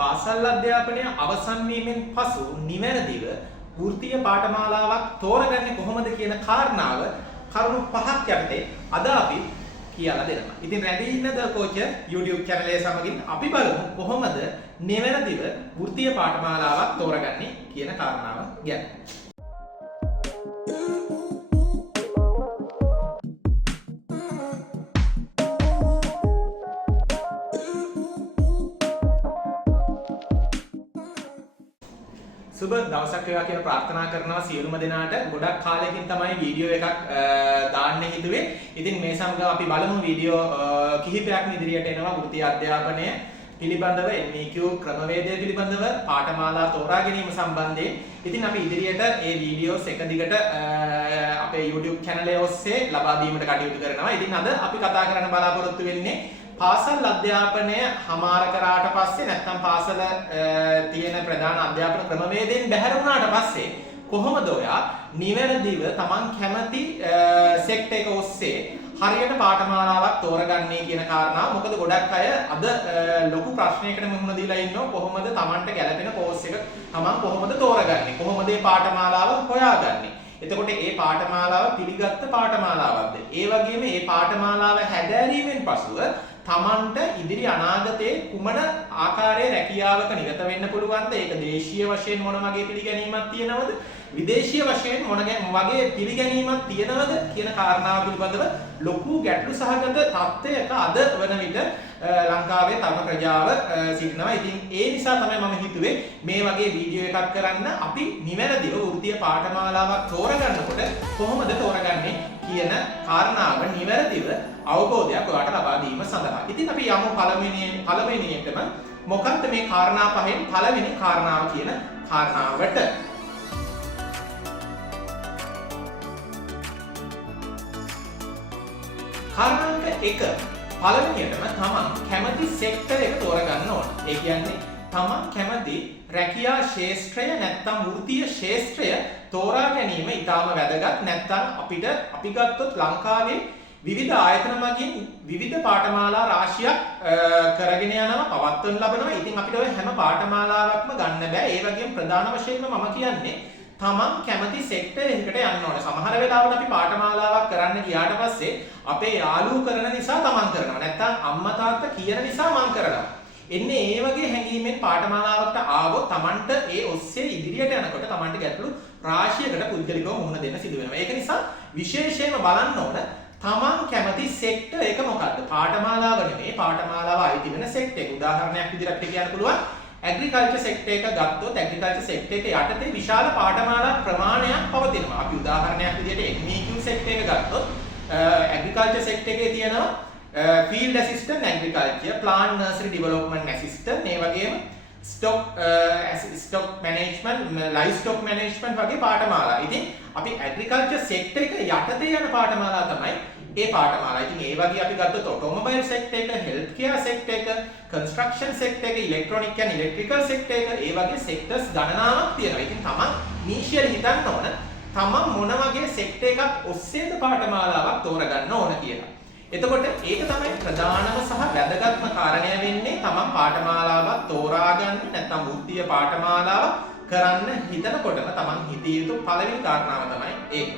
පාසල් අධ්‍යාපනය අවසන් වීමෙන් පසු නිවැරදිව වෘත්තීය පාඨමාලාවක් තෝරගන්නේ කොහොමද කියන කාරණාව කරුණු පහක් යටතේ අද අපි කියලා දෙනවා. ඉතින් රැඳී ඉන්න ද කෝච් YouTube channel එක සමගින් අපි බලමු කොහොමද නිවැරදිව වෘත්තීය පාඨමාලාවක් තෝරගන්නේ කියන කාරණාව ගැන. සුබ දවසක් වේවා කියලා ප්‍රාර්ථනා කරනවා සියලුම දෙනාට. ගොඩක් කාලයකින් තමයි වීඩියෝ එකක් දාන්න හිතුවේ. ඉතින් මේ සමග අපි බලමු වීඩියෝ කිහිපයක්ම ඉදිරියට එනවා වෘත්තීය අධ්‍යාපනය පිළිබඳව, MEQ ක්‍රමවේදය පිළිබඳව, පාඨමාලා තෝරා ගැනීම සම්බන්ධයෙන්. ඉතින් අපි ඉදිරියට මේ වීඩියෝස් එක දිගට අපේ YouTube channel එක ඔස්සේ ලබා දීමට කටයුතු කරනවා. ඉතින් අද අපි කතා කරන්න බලාපොරොත්තු වෙන්නේ පාසල් අධ්‍යාපනය හමාර කරාට පස්සේ නැත්නම් පාසල තියෙන ප්‍රධාන අධ්‍යාපන ක්‍රමවේදයෙන් බැහැර වුණාට පස්සේ කොහොමද ඔයා නිවැරදිව Taman කැමති සෙක්ටර් එක ඔස්සේ හරියට පාඨමාලාවක් තෝරගන්නේ කියන කාරණාව. මොකද ගොඩක් අය අද ලොකු ප්‍රශ්නයකට මුහුණ දීලා ඉන්නවා කොහොමද Tamanට ගැළපෙන කෝස් එක Taman කොහොමද තෝරගන්නේ, කොහොමද මේ පාඨමාලාව හොයාගන්නේ. එතකොට මේ පාඨමාලාව පිළිගත්ත පාඨමාලාවක්ද, ඒ වගේම මේ පාඨමාලාව හැදෑරීමෙන් පසුව තමන්ට ඉදිරි අනාගතයේ කුමන ආකාරයේ රැකියාවක නිරත වෙන්න පුළුවන්ද, ඒක දේශීය වශයෙන් මොන වගේ පිළිගැනීමක් තියෙනවද, විදේශීය වශයෙන් මොන වගේ පිළිගැනීමක් තියෙනවද කියන කාරණාව පිළිබඳව ලොකු ගැටලු සහගත තත්ත්වයක අද වන විට ලංකාවේ තරුණ ප්‍රජාව සිටිනවා. ඉතින් ඒ නිසා තමයි මම හිතුවේ මේ වගේ වීඩියෝ එකක් කරන්න. අපි නිවැරදිව වෘත්තීය පාඨමාලාවක් තෝරගන්නකොට කොහොමද තෝරගන්නේ කියන කාරණාව නිවැරදිව අවබෝධයක් ඔයාලට ලබා දීම සඳහා. ඉතින් අපි යමු පළවෙනියටම මොකක්ද මේ කාරණා පහෙන් පළවෙනි කාරණාව කියන කාරණාවට. කාරණාවක 1 පළවෙනියටම තමන් කැමති සෙක්ටර් එක තෝරගන්න ඕන. ඒ කියන්නේ තමන් කැමති රැකියා ශාස්ත්‍රය නැත්නම් වෘත්තීය ශාස්ත්‍රය තෝරා ගැනීම ඉතාම වැදගත්. නැත්නම් අපි ගත්තොත් ලංකාවේ විවිධ ආයතන මගින් විවිධ පාඨමාලා රාශියක් කරගෙන යනවා, පවත්වන ලබනවා. ඉතින් අපිට ඔය හැම පාඨමාලාවක්ම ගන්න බෑ. ඒ වගේම ප්‍රධාන වශයෙන්ම මම කියන්නේ තමන් කැමති සෙක්ටර් එකකට යන්න ඕනේ. සමහර වෙලාවට අපි පාඨමාලාවක් කරන්න ගියාට පස්සේ අපේ යාළුවෝ කරන නිසා තමන් කරනවා. නැත්නම් අම්මා තාත්තා කියන නිසා මං කරනවා. එන්නේ ඒ වගේ හැඟීමෙන් පාඨමාලාවකට ආවොත් තමන්ට ඒ ඔස්සේ ඉදිරියට යනකොට තමන්ට ගැටලු රාශියකට පුද්ගලිකව මුහුණ දෙන්න සිදු වෙනවා. ඒක නිසා විශේෂයෙන්ම බලන්න ඕන තමන් කැමති සෙක්ටර් එක මොකක්ද? පාඨමාලාව නෙමෙයි, පාඨමාලාව අයිති වෙන සෙක්ටර් එක. උදාහරණයක් විදිහට කියන්න පුළුවන් ඇග්‍රිකල්චර් සෙක්ටර් එක ගත්තොත් ඇග්‍රිකල්චර් සෙක්ටර් එක යටතේ විශාල පාඨමාලා ප්‍රමාණයක් පවතිනවා. අපි උදාහරණයක් විදිහට MEQ සෙක්ටර් එක ගත්තොත් ඇග්‍රිකල්චර් සෙක්ටර් එකේ තියෙනවා field assistant agriculture, plant nursery development assistant, මේ වගේම stock management, livestock management වගේ පාඨමාලා. ඉතින් අපි agriculture sector එක යටතේ යන පාඨමාලා තමයි ඒ පාඨමාලා. ඉතින් ඒ වගේ අපි ගත්තොත් automobile sector එක, health care sector එක, construction sector එක, electronic and electrical sector එක, ඒ වගේ sectors ගණනාවක් තියෙනවා. ඉතින් තමන් නිශ්චය හිතන්න ඕන තමන් මොන වගේ sector එකක් ඔස්සේද පාඨමාලාවක් තෝරගන්න ඕන කියලා. එතකොට ඒක තමයි ප්‍රධානම සහ වැදගත්ම කාරණය වෙන්නේ තමන් පාඨමාලාවක් තෝරා ගන්න නැත්නම් වෘත්තීය පාඨමාලාවක් කරන්න හිතනකොටම තමන් හිතිය යුතු පළවෙනි කාරණාව තමයි ඒක.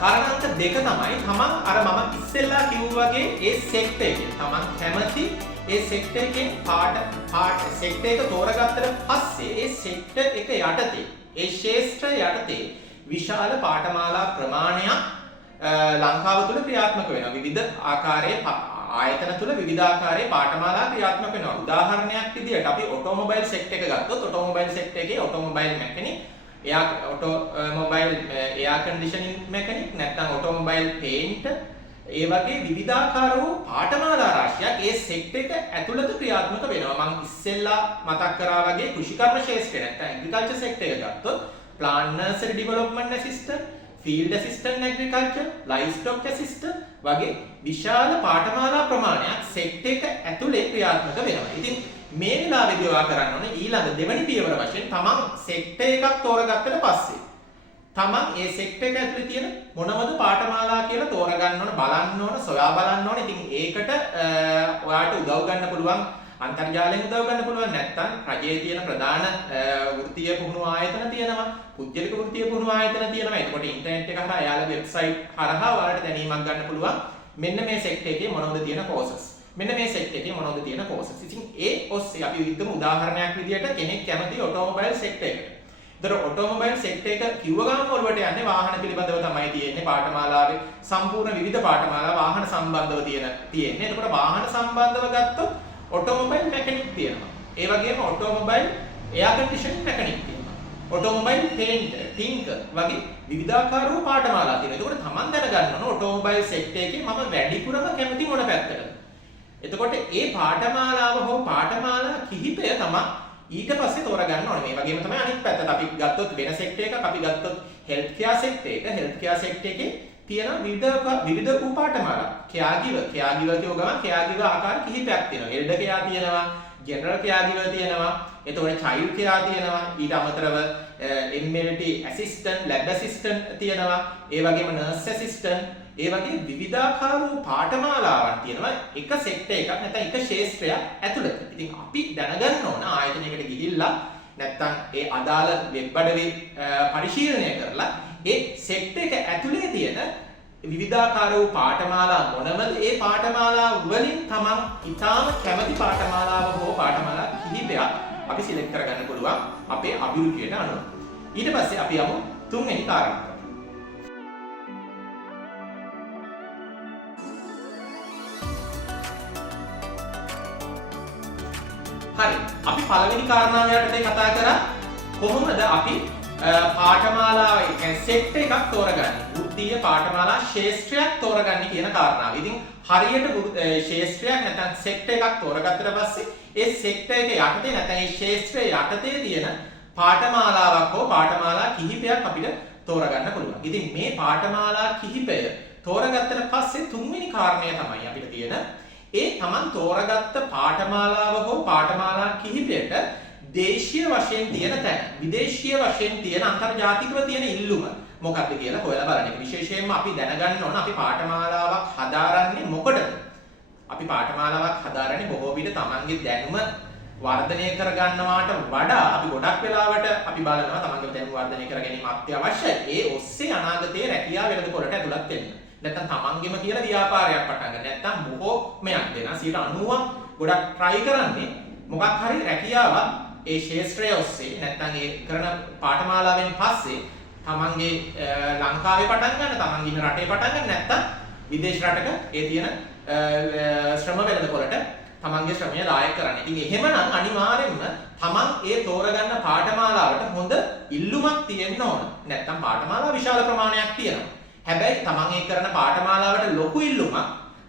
කාරණාන්ත 2 තමයි තමන් අර මම ඉස්සෙල්ලා කිව්වා වගේ ඒ සෙක්ටර් එකේ තමන් කැමති ඒ සෙක්ටර් එකේ සෙක්ටර් එක තෝරගත්තට පස්සේ ඒ සෙක්ටර් එක යටතේ ඒ ශාස්ත්‍රය යටතේ විශාල පාඨමාලා ප්‍රමාණයක් ලංකාව තුළ ක්‍රියාත්මක වෙනවා. විවිධ ආකාරයේ ආයතන තුළ විවිධ ආකාරයේ පාඨමාලා ක්‍රියාත්මක වෙනවා. උදාහරණයක් විදිහට අපි ඔටෝමොබයිල් සෙක්ටර් එක ගත්තොත් ඔටෝමොබයිල් සෙක්ටර් එකේ ඔටෝමොබයිල් මැකැනික්, ඔටෝමොබයිල් එයාර් කන්ඩිෂනින් මැකැනික්, නැත්නම් ඔටෝමොබයිල් පේන්ට්, ඒ වගේ විවිධාකාර වූ පාඨමාලා රාශියක් ඒ සෙක්ටර් එක ඇතුළත ක්‍රියාත්මක වෙනවා. මම ඉස්සෙල්ලා මතක් කරා වගේ කෘෂිකර්ම ශාස්ත්‍රය නැත්නම් ඇග්‍රිකල්චර් සෙක්ටර් එක ගත්තොත් plant nursery development assistant, field assistant agriculture, livestock assistant වගේ විශාල පාඨමාලා ප්‍රමාණයක් සෙක්ටර් එක ඇතුලේ ක්‍රියාත්මක වෙනවා. ඉතින් මේ වෙලාවේදී ඔයා කරන්න ඕනේ ඊළඟ දෙවෙනි පියවර වශයෙන් තමන් සෙක්ටර් එකක් තෝරගත්තට පස්සේ තමන් ඒ සෙක්ටර් එක ඇතුලේ තියෙන මොනවද පාඨමාලා කියලා තෝරගන්න ඕන, බලන්න ඕන, සොයා බලන්න ඕන. ඉතින් ඒකට ඔයාට උදව් ගන්න පුළුවන් අන්තර්ජාලයෙන් උදව් ගන්න පුළුවන් නැත්නම් රජයේ තියෙන ප්‍රධාන වෘත්තීය පුහුණු ආයතන තියෙනවා පුද්ගලික වෘත්තීය පුහුණු ආයතන තියෙනවා එතකොට ඉන්ටර්නෙට් එක හරහා එයාලගේ වෙබ්සයිට් හරහා ඔයාලට දැනීමක් ගන්න පුළුවන් මෙන්න මේ සෙක්ටර් එකේ මොනවද තියෙන කෝසස් මෙන්න මේ සෙක්ටර් එකේ මොනවද තියෙන කෝසස් ඉතින් ඒ ඔස්සේ අපි හිතමු උදාහරණයක් විදියට කෙනෙක් කැමති ඔටෝමොබයිල් සෙක්ටර් එකට ඒතර ඔටෝමොබයිල් සෙක්ටර් එක කිව්ව ගමන් ඔළුවට යන්නේ වාහන පිළිබඳව තමයි තියෙන්නේ පාඨමාලාවේ සම්පූර්ණ විවිධ පාඨමාලා වාහන සම්බන්ධව තියෙන්නේ. එතකොට වාහන සම්බන්ධව ගත්තොත් ඔටෝමොබයිල් මෙකැනික් තියෙනවා. ඒ වගේම ඔටෝමොබයිල් එයාර් කන්ඩිෂනින් මෙකැනික් තියෙනවා. ඔටෝමොබයිල් පේන්ටර්, ටින්කර් වගේ විවිධාකාර වූ පාඨමාලා තියෙනවා. එතකොට තමන් දැනගන්න ඕන ඔටෝමොබයිල් සෙක්ටර් එකේ මම වැඩිපුරම කැමති මොන පැත්තටද? එතකොට ඒ පාඨමාලාව හෝ පාඨමාලා කිහිපය තමයි ඊට පස්සේ තෝරගන්න ඕනේ. මේ වගේම තමයි අනිත් පැත්තට අපි ගත්තොත් වෙන සෙක්ටර් එකක් අපි ගත්තොත් හෙල්ත් කෙයාර් සෙක්ටර් එක. හෙල්ත් කෙයාර් සෙක්ටර් එකේ තියෙන විවිධ උපාඨමාලා. කෙයාගිවර් කියව ගමන් කෙයාගිවර් ආකාර කිහිපයක් තියෙනවා. එල්ඩර් කෙයාර් තියෙනවා, ජෙනරල් කෙයාගිවර් තියෙනවා. එතකොට චයිල්ඩ් කෙයාර් තියෙනවා. ඊට අමතරව MLT ඇසිස්ටන්ට්, ලැබ් ඇසිස්ටන්ට් තියෙනවා. ඒ වගේම නර්ස් ඇසිස්ටන්ට් ඒ වගේ විවිධාකාර වූ පාඨමාලාවන් තියෙනවා එක සෙක්ටර් එකක් නැත්නම් එක ක්ෂේත්‍රයක් ඇතුළත. ඉතින් අපි දැනගන්න ඕන ආයතනයකට ගිහිල්ලා නැත්නම් ඒ අදාළ වෙබ් අඩවි පරිශීලනය කරලා ඒ සෙක්ටර් එක ඇතුලේ තියෙන විවිධාකාර වූ පාඨමාලා මොනවද? ඒ පාඨමාලා වලින් තමන් ඊටාම කැමති පාඨමාලාව හෝ පාඨමාලා කිහිපයක් අපි සිලෙක්ට් කරගන්න පුළුවන් අපේ අභිරුචියට අනුව. ඊට පස්සේ අපි යමු තුන්වෙනි කාරණාවට. හරි අපි පළවෙනි කාරණාව යටතේ කතා කරා කොහොමද අපි පාඨමාලාව සෙට් එකක් තෝරගන්නේ වෘත්තීය පාඨමාලා ශාස්ත්‍රයක් තෝරගන්නේ කියන කාරණාව. ඉතින් හරියට ශාස්ත්‍රයක් නැත්නම් සෙට් එකක් තෝරගත්තට පස්සේ ඒ සෙට් එක යටතේ නැත්නම් ඒ ශාස්ත්‍රය යටතේ තියෙන පාඨමාලාවක් හෝ පාඨමාලා කිහිපයක් අපිට තෝරගන්න පුළුවන්. ඉතින් මේ පාඨමාලා කිහිපය තෝරගත්තට පස්සේ තුන්වෙනි කාරණය තමයි අපිට තියෙන ඒ තමන් තෝරගත්ත පාඨමාලාව හෝ පාඨමාලා කිහිපයට දේශීය වශයෙන් තියෙන තැන විදේශීය වශයෙන් තියෙන අන්තර්ජාතිකව තියෙන ඉල්ලුම මොකක්ද කියලා හොයලා බලන්න. විශේෂයෙන්ම අපි දැනගන්න ඕන අපි පාඨමාලාවක් හදාරන්නේ මොකටද? අපි පාඨමාලාවක් හදාරන්නේ බොහෝ විට තමන්ගේ දැනුම වර්ධනය කරගන්නවාට වඩා අපි ගොඩක් වෙලාවට අපි බලනවා තමන්ගේ දැනුම වර්ධනය කර ගැනීම අත්‍යවශ්‍යයි. ඒ ඔස්සේ අනාගතයේ රැකියාව වෙළඳපොළට ඇතුළත් වෙන්න. නැත්නම් තමන්ගෙම කියලා ව්‍යාපාරයක් පටන් ගන්න. නැත්නම් බොහෝමයක් දෙනා 90ක් ගොඩක් try කරන්නේ මොකක් හරි රැකියාවක් ඒ ශාස්ත්‍රය ඔස්සේ නැත්නම් ඒ කරන පාඨමාලාවෙන් පස්සේ තමන්ගේ ලංකාවේ පටන් ගන්න, තමන්ගේ ඉන්න රටේ පටන් ගන්න නැත්නම් විදේශ රටක ඒ තියෙන ශ්‍රම වෙළඳපොළට තමන්ගේ ශ්‍රමය දායක කරන්න. ඉතින් එහෙමනම් අනිවාර්යෙන්ම තමන් ඒ තෝරගන්න පාඨමාලාවට හොඳ ඉල්ලුමක් තියෙන්න ඕන. නැත්නම් පාඨමාලා විශාල ප්‍රමාණයක් තියෙනවා. හැබැයි තමන් ඒ කරන පාඨමාලාවට ලොකු ඉල්ලුමක්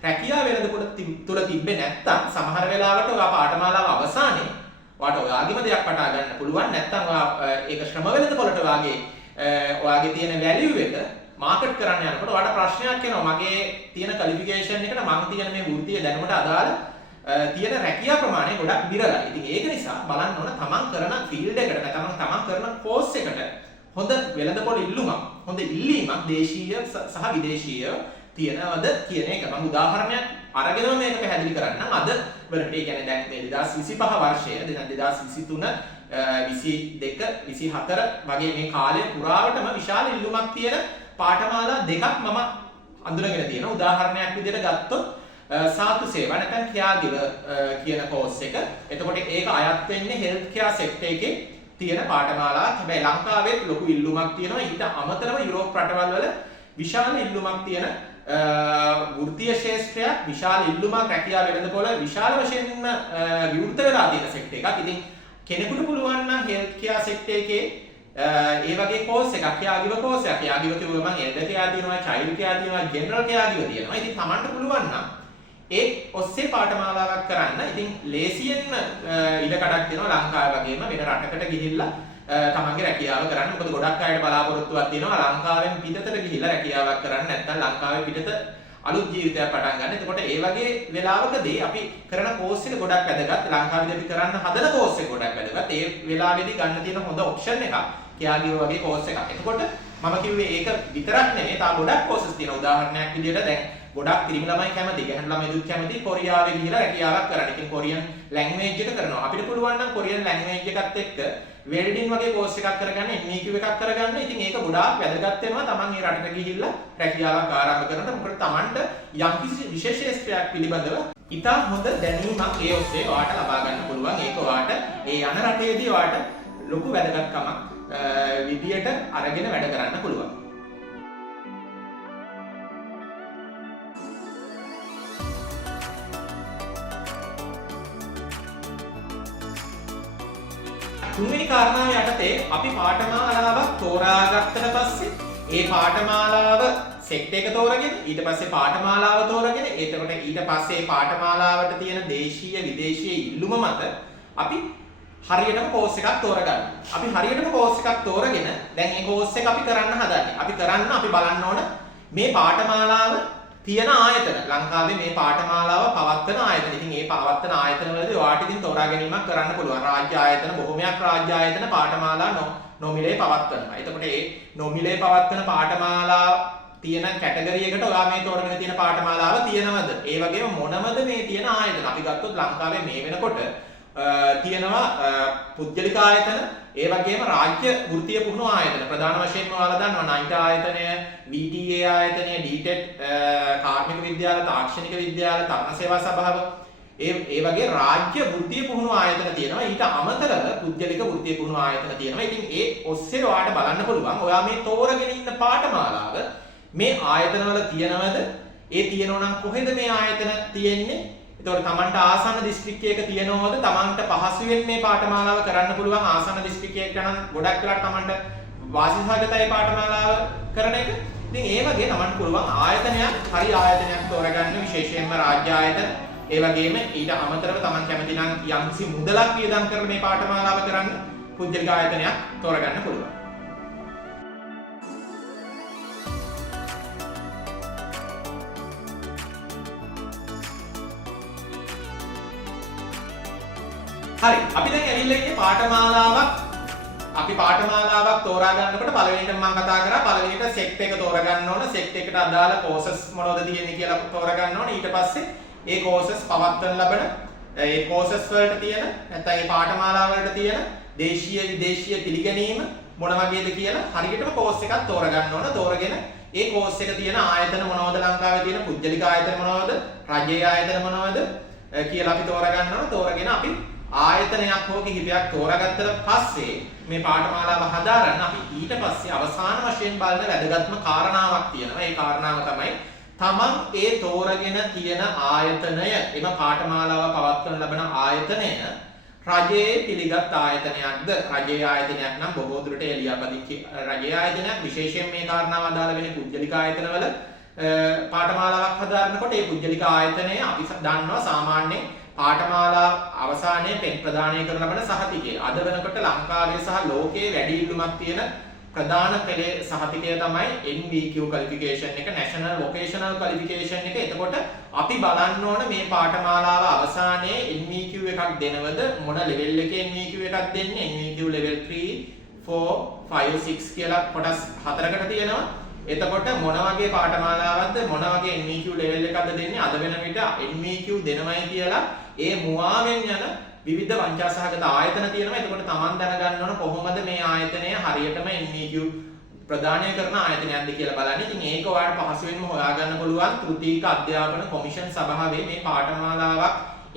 රැකියාව වෙළඳපොළ තුල තිබ්බේ නැත්නම් සමහර වෙලාවට ඔයා පාඨමාලාව අවසානයේ ඔයාට ඔයාගේම දෙයක් පටා ගන්න පුළුවන්. නැත්නම් ඔයා ඒක ශ්‍රම වෙළඳපොළට ඔයාගේ තියෙන වැලියු එක මාකට් කරන්න යනකොට ඔයාට ප්‍රශ්නයක් එනවා. මගේ තියෙන ක්වොලිෆිකේෂන් එකට මම තියෙන මේ වෘත්තීය දැනුමට අදාළ තියෙන රැකියාව ප්‍රමාණය ගොඩක් විරලයි. ඉතින් ඒක නිසා බලන්න ඕන තමන් කරන ෆීල්ඩ් එකට නැත්නම් තමන් කරන කෝස් එකට හොඳ වෙළඳපොළ ඉල්ලුමක්, හොඳ ඉල්ලීමක් දේශීය සහ විදේශීය තියෙනවද කියන එක. මම උදාහරණයක් අරගෙනම මේක පැහැදිලි කරන්නම්. අද වෙනකොට ඒ කියන්නේ දැන් මේ 2025 වර්ෂය 2023 22 24 වගේ මේ කාලය පුරාවටම විශාල ඉල්ලුමක් තියෙන පාඨමාලා දෙකක් මම අඳුනගෙන තියෙනවා. උදාහරණයක් විදිහට ගත්තොත් සාතු සේවා නැත්නම් කෙයාගිවර් කියන කෝස් එක. එතකොට ඒක අයත් වෙන්නේ හෙල්ත් කෙයාර් සෙක්ටර් එකේ තියෙන පාඨමාලාවක්. හැබැයි ලංකාවෙත් ලොකු ඉල්ලුමක් තියෙනවා. ඊට අමතරව යුරෝප් රටවල් වල විශාල ඉල්ලුමක් තියෙන වෘත්තීය ශාස්ත්‍රයක්, විශාල ඉල්ලුමක් රැකියාව වෙළඳපොළ විශාල වශයෙන්ම විවෘත වෙලා තියෙන සෙක්ටර් එකක්. ඉතින් කෙනෙකුට පුළුවන් නම් හෙල්ත් කෙයාර් සෙක්ටර් එකේ ඒ වගේ කෝස් එකක් කෙයාගිවර් කෝස් එකක්. කෙයාගිවර් කිව්වම එල්ඩර් කෙයාර් තියෙනවා, චයිල්ඩ් කෙයාර් තියෙනවා, ජෙනරල් කෙයාගිවර් තියෙනවා. ඉතින් Tamanට පුළුවන් නම් ඒ ඔස්සේ පාඨමාලාවක් කරන්න. ඉතින් ලේසියෙන්ම ඉඩකඩක් දෙනවා ලංකාවේ වගේම වෙන රටකට ගිහිල්ලා තමන්ගේ රැකියාව කරන්න. මොකද ගොඩක් අයට බලාපොරොත්තුවක් තියෙනවා ලංකාවෙන් පිටතට ගිහිල්ලා රැකියාවක් කරන්න, නැත්නම් ලංකාවේ පිටත අලුත් ජීවිතයක් පටන් ගන්න. එතකොට ඒ වගේ වෙලාවකදී අපි කරන කෝස් එක ගොඩක් වැදගත්. ලංකාවේදී අපි කරන්න හදන කෝස් එක ගොඩක් වැදගත්. ඒ වෙලාවේදී ගන්න තියෙන හොඳ ඔප්ෂන් එකක් කෙයාගිවර් වගේ කෝස් එකක්. එතකොට මම කිව්වේ ඒක විතරක් නෙමෙයි, තව ගොඩක් කෝසස් තියෙනවා. උදාහරණයක් විදිහට දැන් ගොඩක් පිරිමි ළමයි කැමති, ගැහැණු ළමයිදුත් කැමති කොරියාවේ ගිහිලා රැකියාවක් කරන්න. ඉතින් කොරියන් ලැන්ග්වේජ් එක කරනවා. අපිට පුළුවන් නම් කොරියන් ලැන්ග්වේජ් එකත් එක්ක වෙල්ඩින් වගේ කෝස් එකක් කරගන්න, MEQ එකක් කරගන්න. ඉතින් ඒක ගොඩාක් වැදගත් වෙනවා තමන් මේ රටට ගිහිල්ලා රැකියාවක් ආරම්භ කරනකොට. මොකද තමන්ට යම්කිසි විශේෂ ක්ෂේත්‍රයක් පිළිබඳව ඉතා හොඳ දැනීමක් ඒ ඔස්සේ ඔයාට ලබා ගන්න පුළුවන්. ඒක ඔයාට ඒ යන රටේදී ඔයාට ලොකු වැදගත්කමක් විදියට අරගෙන වැඩ කරන්න පුළුවන්. තුන්වෙනි කාරණාව යටතේ අපි පාඨමාලාවක් තෝරාගත්තට පස්සේ ඒ පාඨමාලාව සෙට් එක තෝරගෙන ඊට පස්සේ පාඨමාලාව තෝරගෙන එතකොට ඊට පස්සේ පාඨමාලාවට තියෙන දේශීය විදේශීය ඉල්ලුම මත අපි හරියටම කෝස් එකක් තෝරගන්න. අපි හරියටම කෝස් එකක් තෝරගෙන දැන් මේ කෝස් එක අපි කරන්න හදන්නේ. අපි බලන්න ඕන මේ පාඨමාලාව තියෙන ආයතන. ලංකාවේ මේ පාඨමාලාව පවත්වන ආයතන. ඉතින් මේ පවත්වන ආයතන වලදී ඔයාට ඉතින් තෝරා ගැනීමක් කරන්න පුළුවන්. රාජ්‍ය ආයතන බොහොමයක් රාජ්‍ය ආයතන පාඨමාලා නොමිලේ පවත්වනවා. එතකොට මේ නොමිලේ පවත්වන පාඨමාලා තියෙන කැටගරි එකට ඔයා මේ තෝරගෙන තියෙන පාඨමාලාව තියෙනවද? ඒ වගේම මොනවද මේ තියෙන ආයතන? අපි ගත්තොත් ලංකාවේ මේ වෙනකොට තියෙනවා පුද්ගලික ආයතන, ඒ වගේම රාජ්‍ය වෘත්තීය පුහුණු ආයතන. ප්‍රධාන වශයෙන්ම ඔයාලා දන්නවා නයිට් ආයතනය, VTA ආයතනය, DTET කාර්මික විද්‍යාල, තාක්ෂණික විද්‍යාල, තරුණ සේවා සභාව, ඒ වගේ රාජ්‍ය වෘත්තීය පුහුණු ආයතන තියෙනවා. ඊට අමතරව පුද්ගලික වෘත්තීය පුහුණු ආයතන තියෙනවා. ඉතින් ඒ ඔස්සේ ඔයාලට බලන්න පුළුවන් ඔයා මේ තෝරගෙන ඉන්න පාඨමාලාව මේ ආයතනවල තියෙනවද? ඒ තියෙනෝ නම් කොහෙද මේ ආයතන තියෙන්නේ? එතකොට තමන්ට ආසන්න දිස්ත්‍රික්කයක තියෙනවද? තමන්ට පහසුවෙන් මේ පාඨමාලාව කරන්න පුළුවන් ආසන්න දිස්ත්‍රික්කයක නම් ගොඩක් වෙලාවට තමන්ට වාසිසහගතයි පාඨමාලාව කරන එක. ඉතින් ඒ වගේ තමන්ට පුළුවන් ආයතනයක්, හරි ආයතනයක් තෝරගන්න, විශේෂයෙන්ම රාජ්‍ය ආයතන. ඒ වගේම ඊට අමතරව තමන් කැමති නම් යම්කිසි මුදලක් වියදම් කරලා මේ පාඨමාලාව කරන්න පුද්ගලික ආයතනයක් තෝරගන්න පුළුවන්. හරි, අපි දැන් ඇවිල්ලා ඉන්නේ පාඨමාලාවක් තෝරා ගන්නකොට පළවෙනිට මම කතා කරා පළවෙනිට සෙට් එක තෝරා ගන්න ඕන. සෙට් එකට අදාළ කෝසස් මොනවද තියෙන්නේ කියලා තෝරා ගන්න ඕන. ඊට පස්සේ ඒ කෝසස් පවත්වන ලබන ඒ කෝසස් වලට තියෙන නැත්නම් ඒ පාඨමාලා වලට තියෙන දේශීය විදේශීය පිළිගැනීම මොන වගේද කියලා හරියටම කෝස් එකක් තෝරා ගන්න ඕන. තෝරගෙන ඒ කෝස් එක තියෙන ආයතන මොනවද, ලංකාවේ තියෙන පුද්ගලික ආයතන මොනවද, රජයේ ආයතන මොනවද කියලා අපි තෝරා ගන්න ඕන. තෝරගෙන අපි ආයතනයක් හෝ කිහිපයක් තෝරාගත්තට පස්සේ මේ පාඨමාලාව හදාරන්න අපි ඊට පස්සේ අවසාන වශයෙන් බලන වැදගත්ම කාරණාවක් තියෙනවා. ඒ කාරණාව තමයි තමන් ඒ තෝරගෙන තියෙන ආයතනය, එම පාඨමාලාව පවත්වන ලබන ආයතනය රජයේ පිළිගත් ආයතනයක්ද? රජයේ ආයතනයක් නම් බොහෝ දුරට එළියාපදිංචි රජයේ ආයතනයක්. විශේෂයෙන් මේ කාරණාව අදාළ වෙන්නේ පුද්ගලික ආයතනවල පාඨමාලාවක් හදාරනකොට ඒ පුද්ගලික ආයතනය අපි දන්නවා සාමාන්‍යයෙන් පාඨමාලා අවසානයේ පෙන් ප්‍රදානය කරන ලබන සහතිකය. අද වෙනකොට ලංකාවේ සහ ලෝකයේ වැඩි ඉල්ලුමක් තියෙන ප්‍රධාන පෙළේ සහතිකය තමයි NVQ qualification එක, National Vocational Qualification එක. එතකොට අපි බලන්න ඕන මේ පාඨමාලාව අවසානයේ NVQ එකක් දෙනවද? මොන ලෙවල් එකේ NVQ එකක් දෙන්නේ? NVQ level 3, 4, 5, 6 කියලා කොටස් හතරකට තියෙනවා. එතකොට මොන වගේ පාඨමාලාවක්ද, මොන වගේ NVQ level එකක්ද දෙන්නේ? අද වෙන විට NVQ දෙනවයි කියලා ඒ මුවාවෙන් යන විවිධ වංචාසහගත ආයතන තියෙනවා. එතකොට Taman දැනගන්න ඕන කොහොමද මේ ආයතනය හරියටම NVQ ප්‍රදානය කරන ආයතනයක්ද කියලා බලන්න. ඉතින් ඒක ඔයාලට පහසුවෙන්ම හොයාගන්න පුළුවන් තෘතීක අධ්‍යාපන කොමිෂන් සභාවේ මේ පාඨමාලාවක්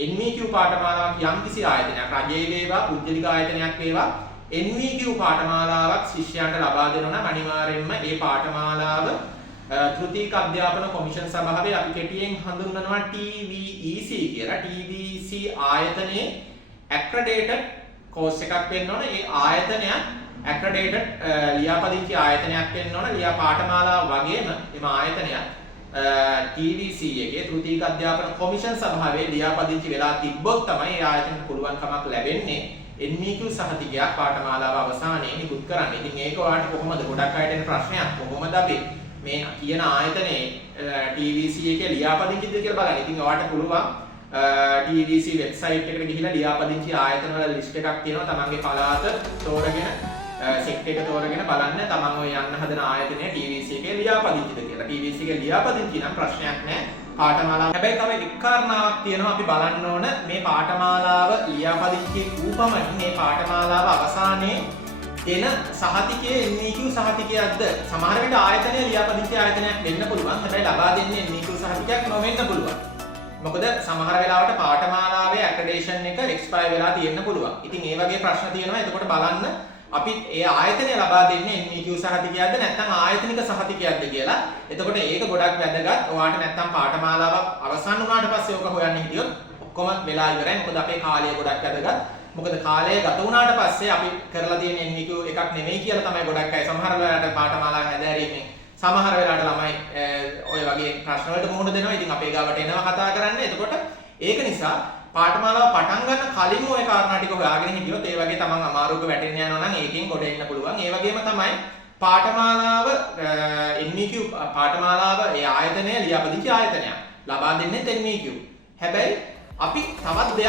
NVQ පාඨමාලාවක් යම්කිසි ආයතනයක්, රජයේ වේවා පුද්ගලික ආයතනයක් වේවා NVQ පාඨමාලාවක් ශිෂ්‍යයන්ට ලබා දෙනවා නම් අනිවාර්යයෙන්ම මේ පාඨමාලාව තෘතීක අධ්‍යාපන කොමිෂන් සභාවේ අපි කෙටියෙන් හඳුන්වනවා TVEC කියලා. TVEC ආයතනයේ accredited course එකක් වෙන්න ඕන. ඒ ආයතනය accredited ලියාපදිංචි ආයතනයක් වෙන්න ඕන. ලියා පාඨමාලාව වගේම එම ආයතනයක් TVEC එකේ තෘතීක අධ්‍යාපන කොමිෂන් සභාවේ ලියාපදිංචි වෙලා තිබ්බොත් තමයි ඒ ආයතනට පුළුවන්කමක් ලැබෙන්නේ NVQ සහතිකයක් පාඨමාලාව අවසානයේ නිකුත් කරන්න. ඉතින් ඒක ඔයාලට කොහොමද? ගොඩක් අයට එන ප්‍රශ්නයක්. කොහොමද අපි මේ කියන ආයතනයේ TVEC එකේ ලියාපදිංචිද කියලා බලන්න. ඉතින් ඔයාලට පුළුවන් TVEC වෙබ්සයිට් එකට ගිහිල්ලා ලියාපදිංචි ආයතන වල ලිස්ට් එකක් තියෙනවා. තමන්ගේ පළාත තෝරගෙන සෙක්ට් එක තෝරගෙන බලන්න තමන් ඔය යන්න හදන ආයතනය TVC එකේ ලියාපදිංචිද කියලා. TVC එකේ ලියාපදිංචි නම් ප්‍රශ්නයක් නැහැ. පාඨමාලාව. හැබැයි තව එක් කාරණාවක් තියෙනවා අපි බලන්න ඕන මේ පාඨමාලාව ලියාපදිංචියේ ූපමණින් මේ පාඨමාලාව අවසානයේ එන සහතිකයේ NEQ සහතිකයක්ද? සමහර විට ආයතනය ලියාපදිංචි ආයතනයක් වෙන්න පුළුවන්. හැබැයි ලබා දෙන්නේ NEQ සහතිකයක් නොවෙන්න පුළුවන්. මොකද සමහර වෙලාවට පාඨමාලාවේ ඇක්‍රඩේෂන් එක එක්ස්පයර් වෙලා තියෙන්න පුළුවන්. ඉතින් ඒ වගේ ප්‍රශ්න තියෙනවා. එතකොට බලන්න අපි ඒ ආයතනය ලබා දෙන්නේ NEQ සහතිකයක්ද නැත්නම් ආයතනික සහතිකයක්ද කියලා. එතකොට ඒක ගොඩක් වැදගත්. ඔයාට නැත්නම් පාඨමාලාව අවසන් වුණාට පස්සේ ඔක හොයන්න හිටියොත් ඔක්කොම වෙලා ඉවරයි. මොකද අපේ කාලය ගොඩක් වැදගත්. මොකද කාලය ගත වුණාට පස්සේ අපි කරලා තියෙන NEQ එකක් නෙමෙයි කියලා තමයි ගොඩක් අය සමහර වෙලාවට පාඨමාලාව හැදෑරීමෙන් සමහර වෙලාවට ළමයි ඔය වගේ ප්‍රශ්න වලට මුහුණ දෙනවා. ඉතින් අපේ ගාවට එනවා කතා කරන්න. එතකොට ඒක නිසා පාඨමාලාව පටන් ගන්න කලින්ම ඔය කාරණා ටික හොයාගෙන හිටියොත් ඒ වගේ තමන් අමාරුවක වැටෙන්න යනවා නම් ඒකෙන් ගොඩ එන්න පුළුවන්. ඒ වගේම තමයි පාඨමාලාව NEQ පාඨමාලාව ඒ ආයතනය ලියාපදිංචි ආයතනයක්. ලබා දෙන්නේ NEQ. හැබැයි අපි තවත්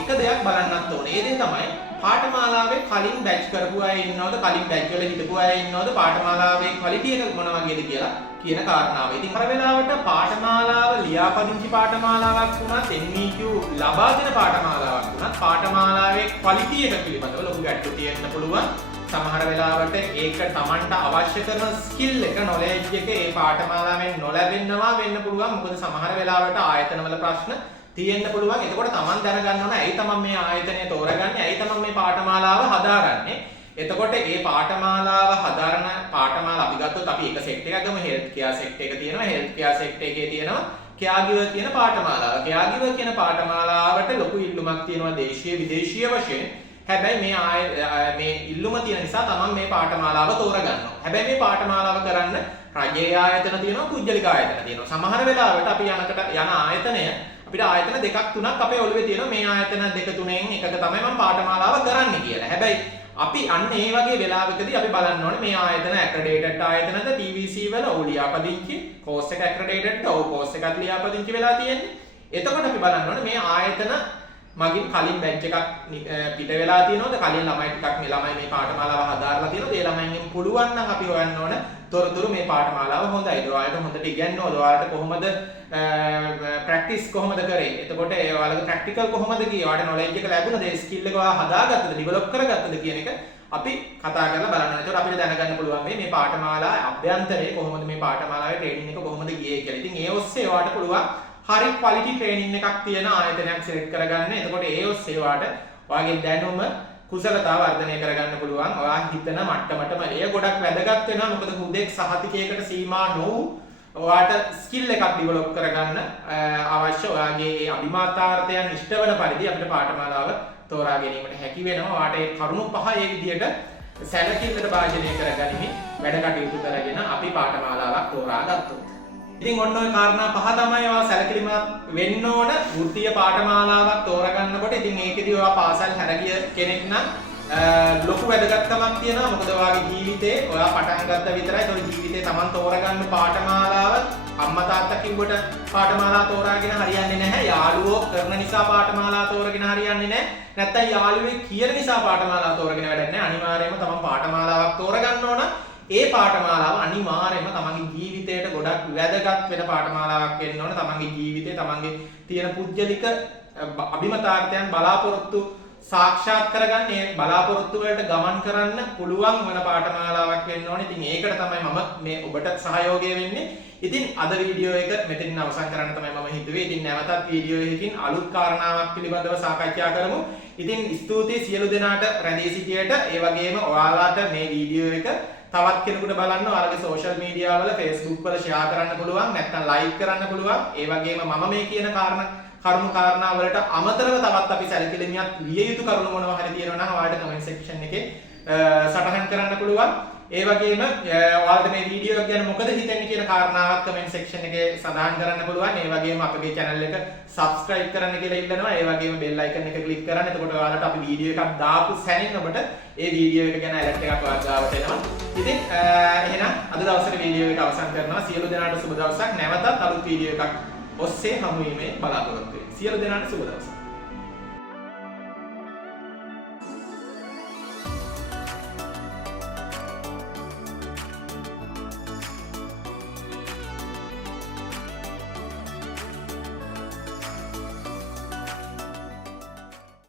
එක දෙයක් බලන්නත් ඕනේ. ඒ දේ තමයි පාඨමාලාවේ කලින් බැච් කරපු අය ඉන්නවද? කලින් බැච් වල හිටපු අය ඉන්නවද? පාඨමාලාවේ ක්වලිටි එක මොන වගේද කියලා කියන කාරණාව. ඉතින් අර වෙලාවට පාඨමාලාව ලියාපදිංචි පාඨමාලාවක් වුණත් NEQ ලබා දෙන පාඨමාලාවක් වුණත් පාඨමාලාවේ ක්වලිටි එක පිළිබඳව ලොකු ගැටලු තියෙන්න පුළුවන්. සමහර වෙලාවට ඒක Tamanට අවශ්‍ය කරන ස්කිල් එක නොලෙජ් එක ඒ පාඨමාලාවෙන් නොලැබෙනවා වෙන්න පුළුවන්. මොකද සමහර වෙලාවට ආයතනවල ප්‍රශ්න තියෙන්න පුළුවන්. එතකොට Taman දැනගන්න ඕන ඇයි Taman මේ ආයතනය තෝරගන්නේ? ඇයි Taman මේ පාඨමාලාව හදාගන්නේ? එතකොට මේ පාඨමාලාව හදාරන පාඨමාලා අපි ගත්තොත් අපි එක සෙට් එකක් ගමු. හෙල්ත් කෙයාර් සෙට් එක තියෙනවා. හෙල්ත් කෙයාර් සෙට් එකේ තියෙනවා කෙයාගිවර් කියන පාඨමාලාව. කෙයාගිවර් කියන පාඨමාලාවට ලොකු ඉල්ලුමක් තියෙනවා දේශීය විදේශීය වශයෙන්. හැබැයි මේ ඉල්ලුම තියෙන නිසා Taman මේ පාඨමාලාව තෝරගන්නවා. හැබැයි මේ පාඨමාලාව කරන්න රජයේ ආයතන තියෙනවා, පුද්ගලික ආයතන තියෙනවා. සමහර වෙලාවට අපි යන ආයතනය අපිට ආයතන දෙකක් තුනක් අපේ ඔළුවේ තියෙනවා. මේ ආයතන දෙක තුනෙන් එකක තමයි මම පාඨමාලාව කරන්නේ කියලා. හැබැයි අපි අන්න ඒ වගේ වෙලාවකදී අපි බලන්න ඕනේ මේ ආයතන ඇක්‍රඩේටඩ් ආයතනද TVC වල ඔව් ලියාපදිංචි කෝස් එක ඇක්‍රඩේටඩ්ද ඔව් කෝස් එකත් ලියාපදිංචි වෙලා තියෙන්නේ. එතකොට අපි බලන්න ඕනේ මේ ආයතන මගින් කලින් බැච් එකක් පිට වෙලා තියෙනවද? කලින් ළමයි ටිකක් මේ ළමයි මේ පාඨමාලාව හදාarලා තියෙනවද? ඒ ළමයින්ගෙන් පුළුවන් නම් අපි හොයන්න ඕන තොරතුරු මේ පාඨමාලාව හොඳයිද? ඔයාලට හොඳට ඉගෙනනවද? ඔයාලට කොහොමද ප්‍රැක්ටිස් කොහොමද කරේ? එතකොට ඒ ඔයාලගේ ප්‍රැක්ටිකල් කොහොමද ගියේ? ඔයාලට නොලෙජ් එක ලැබුණද? ඒ ස්කිල් එක ඔයා හදාගත්තද? ඩෙවලොප් කරගත්තද කියන එක අපි කතා කරලා බලන්න. එතකොට අපිට දැනගන්න පුළුවන් මේ පාඨමාලා අභ්‍යන්තරයේ කොහොමද මේ පාඨමාලාවේ ට්‍රේනින් එක කොහොමද ගියේ කියලා. ඉතින් ඒ ඔස්සේ ඔයාලට පුළුවන් හරි ක්වලිටි ට්‍රේනින් එකක් තියෙන ආයතනයක් සිලෙක්ට් කරගන්න. එතකොට ඒ ඔස්සේ ඔයාගේ දැනුම කුසලතාව වර්ධනය කරගන්න පුළුවන්. ඔයා හිතන මට්ටමටම එය ගොඩක් වැදගත් වෙනවා. මොකද හුදෙක් සහතිකයකට සීමා නොවු ඔයාට ස්කිල් එකක් ඩෙවලොප් කරගන්න අවශ්‍ය ඔයාගේ ඒ අභිමාතාර්ථයන් ඉෂ්ට වෙන පරිදි අපිට පාඨමාලාව තෝරා ගැනීමට හැකි වෙනවා. ඔයාට ඒ කරුණු පහ ඒ විදිහට සැලකිල්ලට භාජනය කරගනිමින් වැඩ කටයුතු කරගෙන අපි පාඨමාලාවක් තෝරා ගත්තොත්. ඉතින් ඔන්න ඔය කාරණා පහ තමයි ඔයා සැලකිලිමත් වෙන්න ඕන වෘත්තීය පාඨමාලාවක් තෝරගන්නකොට. ඉතින් ඒකෙදි ඔයා පාසල් හැරගිය කෙනෙක් නම් ලොකු වැදගත්කමක් තියෙනවා. මොකද ඔයාගේ ජීවිතේ ඔයා පටන් ගත්ත විතරයි. ඒතකොට ජීවිතේ Taman තෝරගන්න පාඨමාලාව අම්මා තාත්තා කිව්වට පාඨමාලා තෝරාගෙන හරියන්නේ නැහැ. යාළුවෝ කරන නිසා පාඨමාලා තෝරගෙන හරියන්නේ නැහැ. නැත්තම් යාළුවෙක් කියන නිසා පාඨමාලා තෝරගෙන වැඩක් නැහැ. අනිවාර්යයෙන්ම Taman පාඨමාලාවක් තෝරගන්න ඕන. ඒ පාඨමාලාව අනිවාර්යයෙන්ම තමන්ගේ ජීවිතයට ගොඩක් වැදගත් වෙන පාඨමාලාවක් වෙන්න ඕන. තමන්ගේ ජීවිතේ තමන්ගේ තියෙන පුජ්‍යලික අභිමතාර්ථයන් බලාපොරොත්තු සාක්ෂාත් කරගන්න, ඒ බලාපොරොත්තු වලට ගමන් කරන්න පුළුවන් වෙන පාඨමාලාවක් වෙන්න ඕනේ. ඉතින් ඒකට තමයි මම මේ ඔබට සහයෝගය වෙන්නේ. ඉතින් අද වීඩියෝ එක මෙතනින් අවසන් කරන්න තමයි මම හිතුවේ. ඉතින් නැවතත් වීඩියෝ එකකින් අලුත් කාරණාවක් පිළිබඳව සාකච්ඡා කරමු. ඉතින් ස්තුතියි සියලු දෙනාට රැඳී සිටියට. ඒ වගේම ඔයාලාට මේ වීඩියෝ එක තවත් කෙනෙකුට බලන්න ඔයාලගේ සෝෂල් මීඩියා වල Facebook වල ෂෙයා කරන්න පුළුවන්, නැත්නම් ලයික් කරන්න පුළුවන්. ඒ වගේම මම මේ කියන කරුණු කාරණා වලට අමතරව තවත් අපි සැලකිලිමත් විය යුතු කරුණු මොනවා හරි තියෙනවා නම් ඔයාලට කමෙන්ට් සෙක්ෂන් එකේ සටහන් කරන්න පුළුවන්. ඒ වගේම ඔයාලට මේ වීඩියෝ එක ගැන මොකද හිතෙන්නේ කියන කාරණාවක් කමෙන්ට් සෙක්ෂන් එකේ සඳහන් කරන්න පුළුවන්. ඒ වගේම අපගේ channel එක subscribe කරන්න කියලා ඉල්ලනවා. ඒ වගේම bell icon එක click කරන්න. එතකොට ඔයාලට අපි වීඩියෝ එකක් දාපු සැනින් ඔබට ඒ වීඩියෝ එක ගැන alert එකක් ඔයාලා ගාවට එනවා. ඉතින් එහෙනම් අද දවසේ වීඩියෝ එක අවසන් කරනවා. සියලු දෙනාට සුබ දවසක්. නැවතත් අලුත් වීඩියෝ එකක් ඔස්සේ හමු වීමේ බලාපොරොත්තු වෙමි. සියලු දෙනාට සුබ දවසක්.